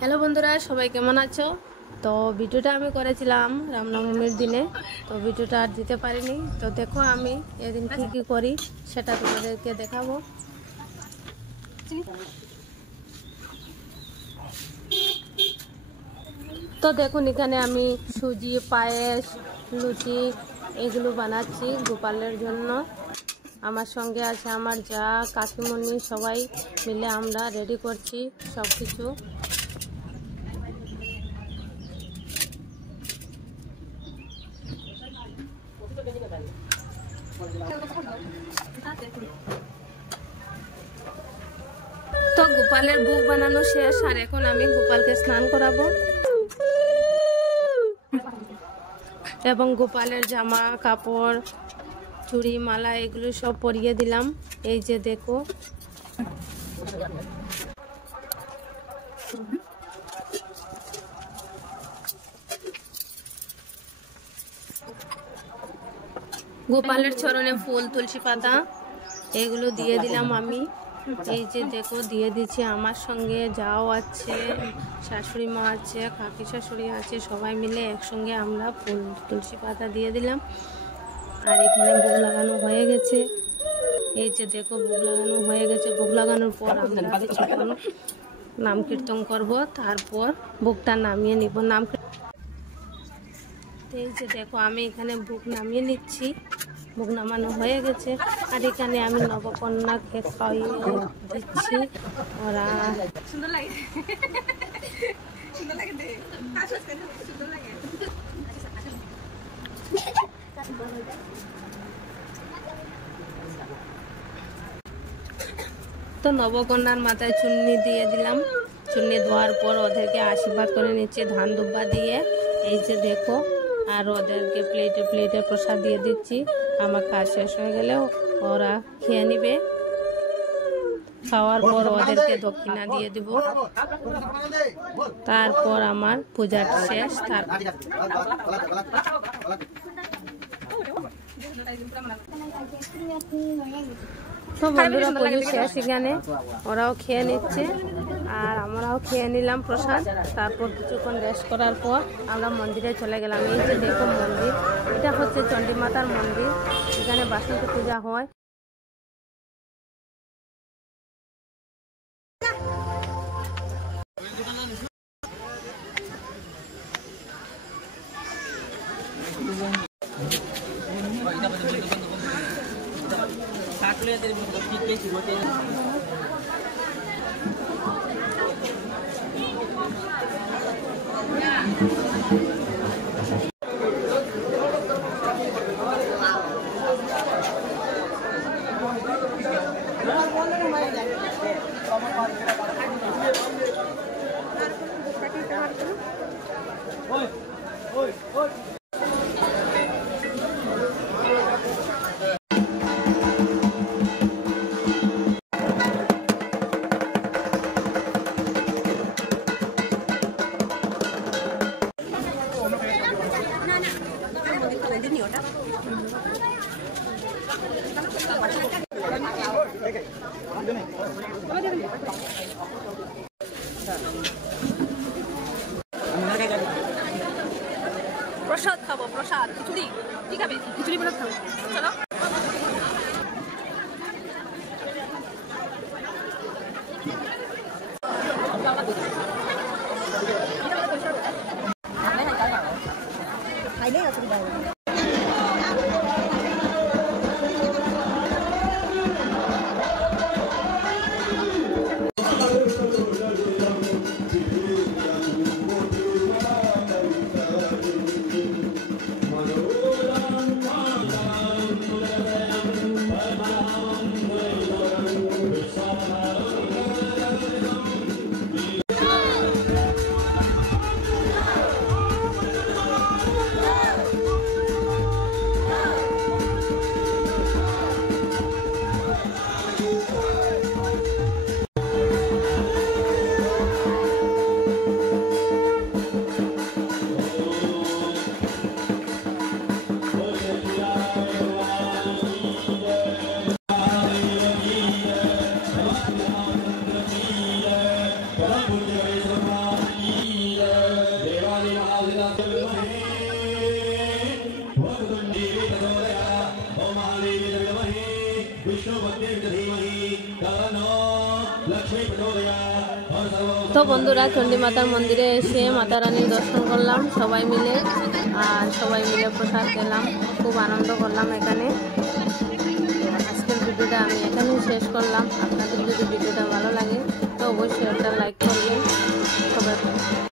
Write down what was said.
Hello বন্ধুরা, সবাই কেমন আছো? তো ভিডিওটা আমি করেছিলাম রামনবমীর দিনে, তো ভিডিওটা আর দিতে পারিনি। তো দেখো আমি এদিন কি করি সেটা তোমাদেরকে দেখাবো। তো দেখুন, এখানে আমি সুজি, পায়েস, লুচি এগুলো বানাচ্ছি গোপালের জন্য। আমার সঙ্গে আছে আমার যা, কাকিমণি, সবাই মিলে আমরা রেডি করছি সব কিছু। তো গোপালের ভোগ বানানো শেষ, আর এখন আমি গোপালকে স্নান করাবো এবং গোপালের জামা কাপড়, চুড়ি, মালা এগুলো সব পরিয়ে দিলাম। এই যে দেখো, গোপালের চরণে ফুল, তুলসী পাতা এগুলো দিয়ে দিলাম আমি। এই যে দেখো দিয়ে দিচ্ছি। আমার সঙ্গে যাও আছে, শাশুড়ি মা আছে, কাকি শাশুড়ি আছে, সবাই মিলে একসঙ্গে আমরা ফুল তুলসী পাতা দিয়ে দিলাম। আর এখানে ভোগ লাগানো হয়ে গেছে। এই যে দেখো ভোগ লাগানো হয়ে গেছে। ভোগ লাগানোর পর আমরা কিছুক্ষণ নাম কীর্তন করব, তারপর ভোগটা নামিয়ে নিব। এই যে দেখো আমি এখানে ভোগ নামিয়ে নিচ্ছি। ভোগ নামানো হয়ে গেছে। আর এখানে আমি নবকন্যাকে খাইয়ে দিচ্ছি। ওরা সুন্দর লাগে, সুন্দর লাগে, সুন্দর লাগে। তো নবকন্যার মাথায় চুন্নি দিয়ে দিলাম। চুন্নি দেওয়ার পর ওদেরকে আশীর্বাদ করে নিচ্ছে ধান দুব্বা দিয়ে। এই যে দেখো, আর ওদেরকে প্লেটে প্লেটে প্রসাদ দিয়ে দিচ্ছি। আমার কাজ শেষ হয়ে গেলেও ওরা খেয়ে নিবে। খাওয়ার পর ওদেরকে দক্ষিণা দিয়ে দিব। তারপর আমার পূজাটা শেষ। তো বন্ধুরা, পুজো শেষ এখানে। ওরাও খেয়ে নিচ্ছে আর আমরাও খেয়ে নিলাম প্রসাদ। তারপর কিছুক্ষণ রেস্ট করার পর আমরা মন্দিরে চলে গেলাম। এই যে দেখো মন্দির, এটা হচ্ছে চণ্ডী মাতার মন্দির। এখানে বাসন্তী পূজা হয়। প্রসাদ খাবো, প্রসাদ খিচুড়ি। কি খাবে? খিচুড়ি প্রসাদ খাবো, চলো। তো বন্ধুরা চণ্ডী মাতার মন্দিরে এসে মাতা রানীর দর্শন করলাম সবাই মিলে, আর সবাই মিলে প্রসাদ খেলাম, খুব আনন্দ করলাম এখানে। আজকের ভিডিওটা আমি এখানেই শেষ করলাম। আপনাদের যদি ভিডিওটা ভালো লাগে তো অবশ্যই একটা লাইক করুন।